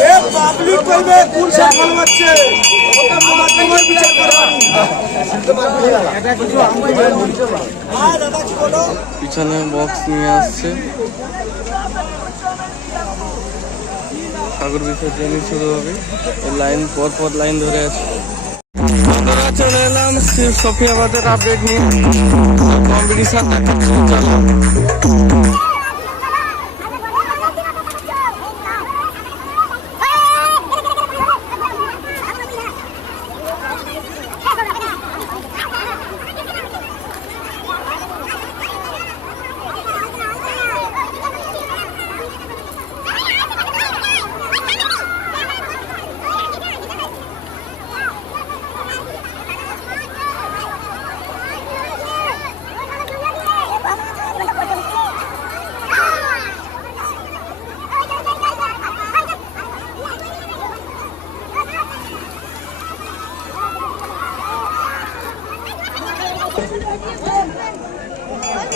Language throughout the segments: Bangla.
হ্যাঁ পিছনে বক্স নিয়ে আসছে। ঠাকুর বিসর্জনই শুরু হবে। লাইন পর পর লাইন ধরে আছে। চলে এলাম শিব সফিয়াবাদের আপডেট নিয়ে। কম্পিটিশন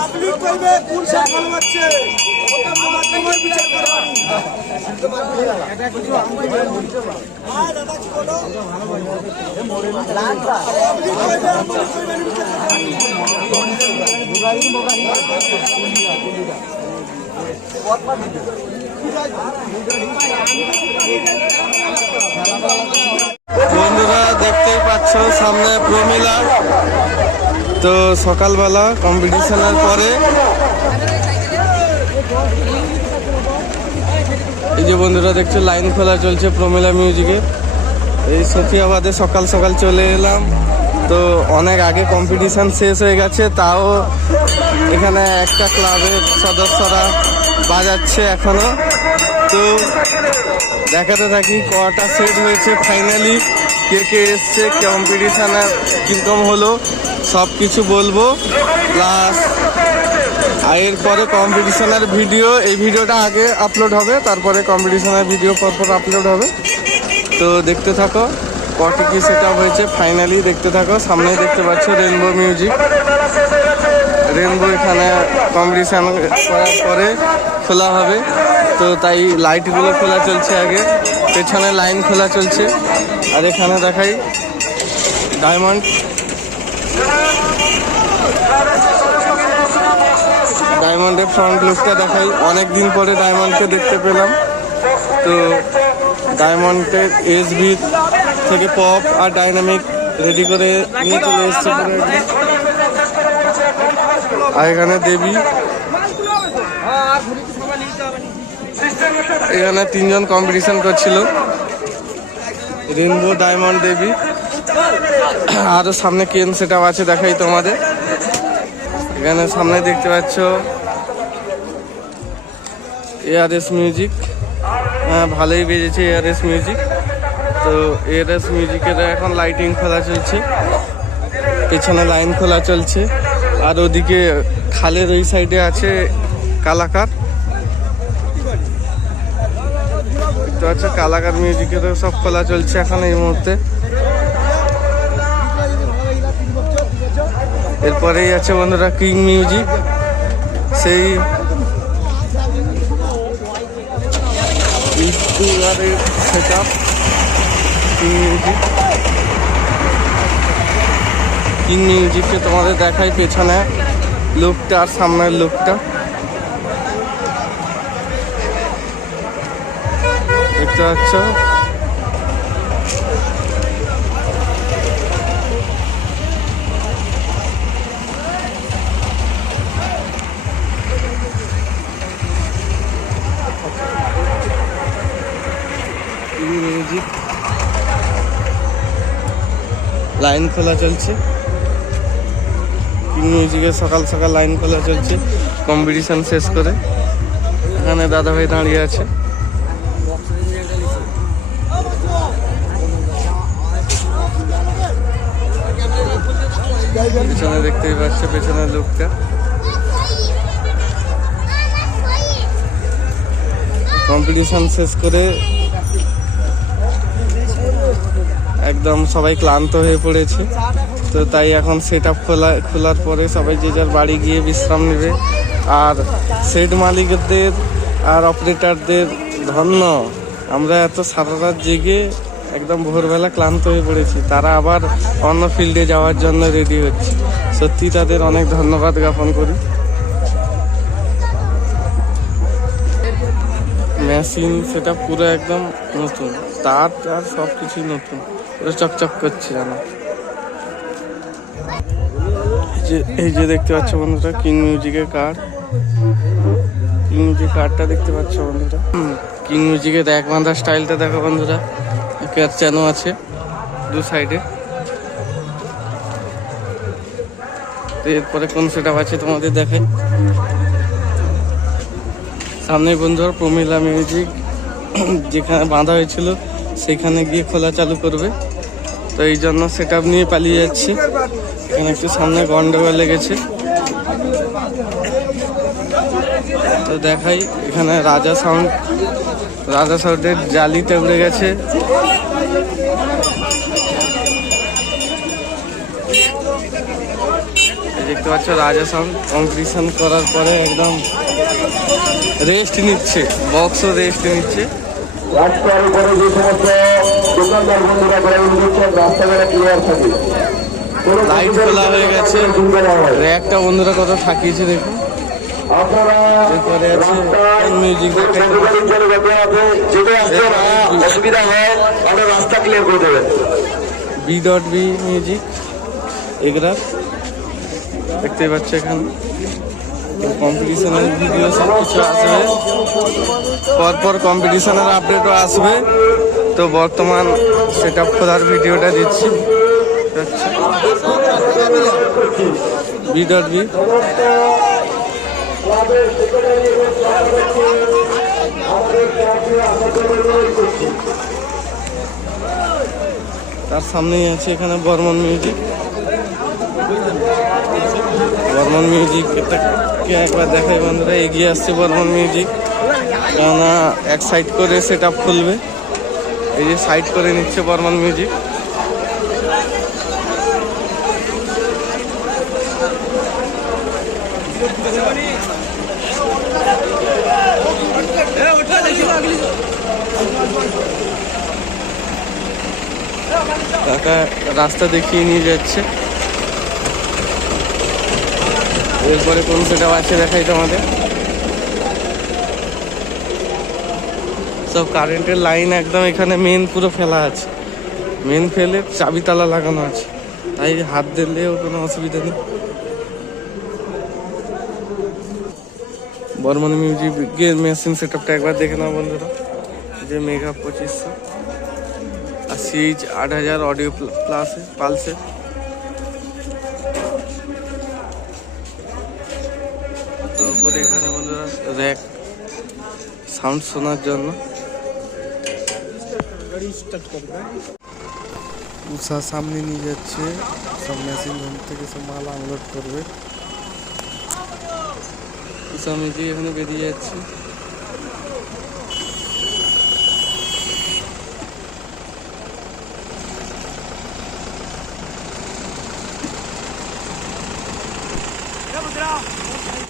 পাবলিক কইবে কোন ওটা তোমার বিচার করো। হ্যাঁ দাদা, কি বলো? পাবলিক কইবে বিচার বন্ধুরা, দেখতেই পাচ্ছ সামনে প্রমিলা। তো সকালবেলা কম্পিটিশনের পরে এই যে বন্ধুরা দেখছ লাইন খোলা চলছে প্রমিলা মিউজিকে এই সফিয়াবাদে সকাল সকাল চলে এলাম। তো অনেক আগে কম্পিটিশন শেষ হয়ে গেছে, তাও এখানে একটা ক্লাবের সদস্যরা বাজাচ্ছে এখনও। তো দেখাতে থাকি, কটা সেট হয়েছে ফাইনালি কে কে এসছে কম্পিটিশানে কীরকম হলো। সব কিছু বলব প্লাস এরপরে কম্পিটিশনের ভিডিও এই ভিডিওটা আগে আপলোড হবে, তারপরে কম্পিটিশনের ভিডিও পরপর আপলোড হবে। তো দেখতে থাকো, কটি কি সেট হয়েছে ফাইনালি দেখতে থাকো, সামনেই দেখতে পাচ্ছ রেনবো মিউজিক রেনবো এখানে কম্পিটিশান করার পরে খোলা হবে। তো তাই লাইটগুলো খোলা চলছে আগে, পেছনে লাইন খোলা চলছে। আর এখানে দেখাই ডায়মন্ড ডায়মন্ডের ফ্রন্ট লুকটা দেখাই। অনেক দিন পরে ডায়মন্ডকে দেখতে পেলাম। তো ডায়মন্ডের এসবি থেকে পপ আর ডাইনামিক রেডি করে নিয়ে চলে এসছে আর এখানে দেবী এখানে তিনজন কম্পিটিশন করছিল। রেনবো ডায়মন্ড দেবী আরও সামনে কেন সেট আছে, দেখাই তোমাদের। এখানে সামনে দেখতে পাচ্ছ এআরএস মিউজিক হ্যাঁ ভালোই বেজেছে এআরএস মিউজিক তো এআরএস মিউজিকের এখন লাইটিং খোলা চলছে। পেছনে লাইন খোলা চলছে। আর ওদিকে খালের ওই সাইডে আছে কালাকার। দেখতে পাচ্ছ কালাকার মিউজিকেরও সব খোলা চলছে এখন এই মুহূর্তে। এরপরেই আছে বন্ধুরা কিং মিউজিক সেই সেট আপ তোমাদের দেখাই পেছনে। লুকটা আর সামনের লুকটা। দেখতে পাচ্ছ? লাইন খোলা চলছে। কিং মিউজিকে সকাল সকাল লাইন খোলা চলছে কম্পিটিশন শেষ করে। এখানে ওখানে দাদাভাই দাঁড়িয়ে আছে। পেছনে দেখতেই পাচ্ছে, পেছনের লোকটা। কম্পিটিশন শেষ করে একদম সবাই ক্লান্ত হয়ে পড়েছে। তো তাই এখন সেট আপ খোলা, খোলার পরে সবাই যে যার বাড়ি গিয়ে বিশ্রাম নেবে। আর সেট মালিকদের আর অপারেটারদের ধন্য। আমরা এত সারা রাত জেগে একদম ভোরবেলা ক্লান্ত হয়ে পড়েছি। তারা আবার অন্য ফিল্ডে যাওয়ার জন্য রেডি হচ্ছে। সত্যি তাদের অনেক ধন্যবাদ জ্ঞাপন করি। মেশিন সেটা পুরো একদম নতুন। তার আর সব কিছুই নতুন। পুরো চকচক করছে যেন এই যে দেখতে পাচ্ছ বন্ধুরা কিং মিউজিকের কার্ড কিং মিউজিক কার্ডটা দেখতে পাচ্ছ বন্ধুরা। কিং মিউজিকের এক বাঁধা স্টাইলটা দেখো বন্ধুরা। ক্যারচানো আছে দু সাইডে এরপরে কোন সেট আছে তোমাদের দেখাই। সামনে বন্ধুরা প্রমিলা মিউজিক যেখানে বাঁধা হয়েছিল, সেখানে গিয়ে খোলা চালু করবে। তো এই জন্য সেট নিয়ে পালিয়ে যাচ্ছি। এখানে একটু সামনে গন্ডগোল লেগেছে। তো দেখাই, এখানে রাজা সাউন্ড রাজা সাউন্ডের জালিটা উড়ে গেছে। দেখতে পাচ্ছ, রাজা সাউন্ড কম্পিটিশন করার পরে একদম রেস্ট নিচ্ছে বক্সও রেস্ট নিচ্ছে। দোকানদার বন্ধুরা করে দিচ্ছেন রাস্তাঘাটে ক্লিয়ার থাকে। লাইট খোলা হয়ে গেছে। র্যাকটা বন্ধুরা কত থাকিয়েছে দেখুন। বি ডট বি মিউজিক এগুলা দেখতে পাচ্ছ এখানে। কম্পিটিশনের ভিডিও সব কিছু আসবে। পরপর কম্পিটিশনের আপডেটও আসবে। তো বর্তমান সেট আপ খোলার ভিডিওটা দিচ্ছি। বি ডট বি তার সামনেই আছে এখানে বর্মন মিউজিক বর্মন মিউজিক কে একবার দেখাই বন্ধুরা এগিয়ে আসছে বর্মন মিউজিক কেননা এক সাইড করে সেট আপ খুলবে। এই যে সাইড করে নিচ্ছে বর্মন মিউজিক। রাস্তা দেখিয়ে নিয়ে যাচ্ছে। এরপরে কোন সেটা আছে দেখাই তোমাদের। সব কারেন্টের লাইন একদম এখানে মেন পুরো ফেলা আছে। মেন ফেলে চাবি তালা লাগানো আছে। তাই হাত দিলেও কোনো অসুবিধা নেই। বর্মন মিউজিকের মেশিন সেট আপটা একবার দেখে নাও বন্ধুরা। যে মেগা পঁচিশশো। আর সিএইচ আট হাজার অডিও প্লাসে পালসে তারপরে এখানে বন্ধুরা র্যাক সাউন্ড শোনার জন্য। উষা সামনে নিয়ে যাচ্ছে। সব মেশিন রুম থেকে সব মাল আনলোড করবে। উষা মিউজিক এখানে বেরিয়ে যাচ্ছে।